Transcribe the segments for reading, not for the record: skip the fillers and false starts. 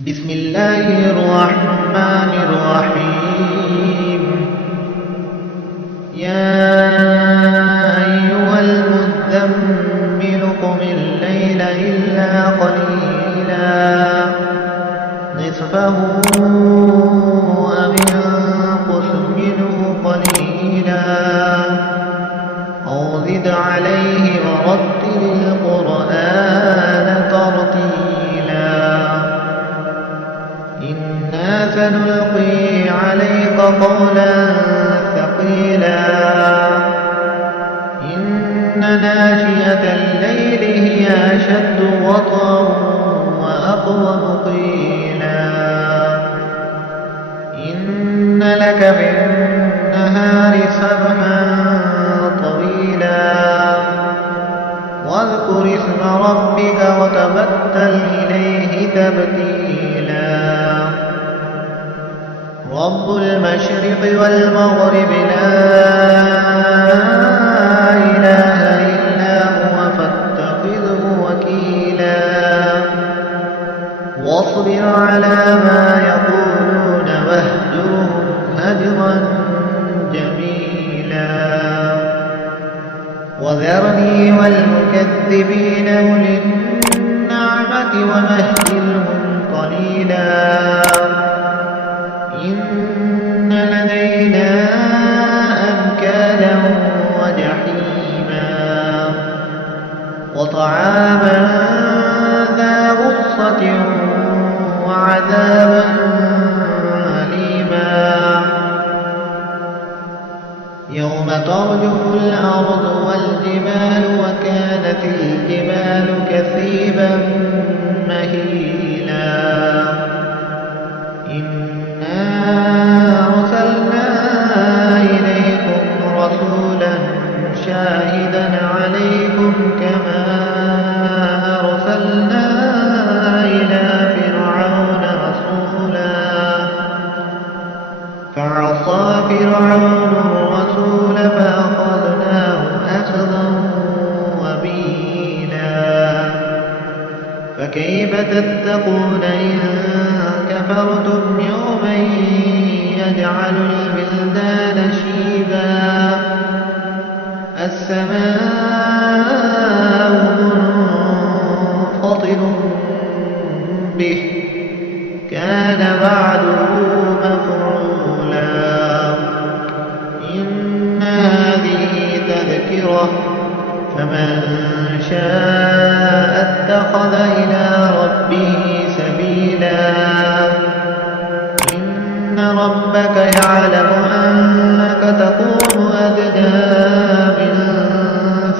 بسم الله الرحمن الرحيم. يا أيها المزمل قم الليل إلا قليلا نصفه أو انقص منه قليلا أو زد عليه ورتل القرآن ترتيلا إنا سنلقي عليك قولا ثقيلا إن ناشئة الليل هي أشد وطئا وأقوم قيلا إن لك في النهار سبحا طويلا واذكر اسم ربك وتبتل إليه تبتيلا رب المشرق والمغرب لا إله إلا هو فاتخذه وكيلا واصبر على ما يقولون واهجرهم هجرا جميلا وذرني والمكذبين أولي النعمة ومهلهم قليلا إن لدينا أنكالا وجحيما وطعاما ذا غصة وعذابا أليما يوم ترجف الأرض والجبال وكانت الجبال كثيبا مهيلا إنا أرسلنا إليكم رسولا شاهدا عليكم كما أرسلنا إلى فرعون رسولا فعصى فرعون الرسول فأخذناه أخذا وبيلا فكيف تتقون إن كفرتم يوما يجعل البلدان شيبا السماء منفطر به كان وعده مفعولا إن هذه تذكرة فمن شاء اتخذ إلى ربه سبيلا إن ربك يعلم أنك تقوم أدنى من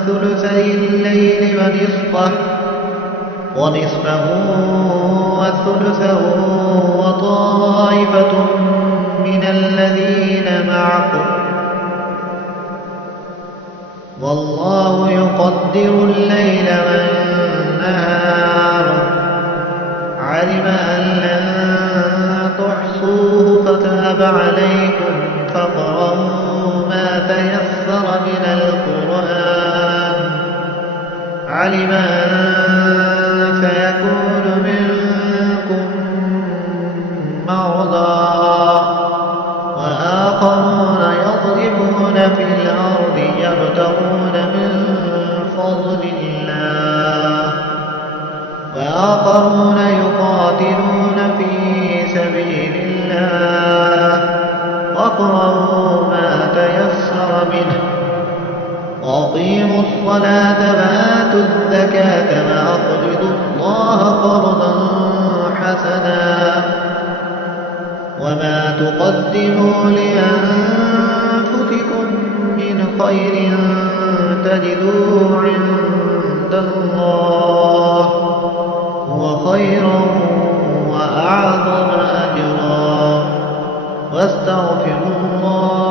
ثلثي الليل ونصفه وثلثه وطائفة من الذين معكم والله يقدر الليل والنهار علم أن لن تحصوه فتاب عليكم فاقرؤوا ما تيسر من القرآن علم أن سيكون منكم مرضى وآخرون يضربون في الأرض يبتغون من فضل الله وآخرون يقاتلون في سبيل الله واقرؤوا ما تيسر منه وأقيموا الصلاة وآتوا الزكاة وأقرضوا الله قرضا حسنا وما تقدموا لأنفسكم من خير تجدوه عند الله هو خيرا وأعظم أجرا واستغفروا الله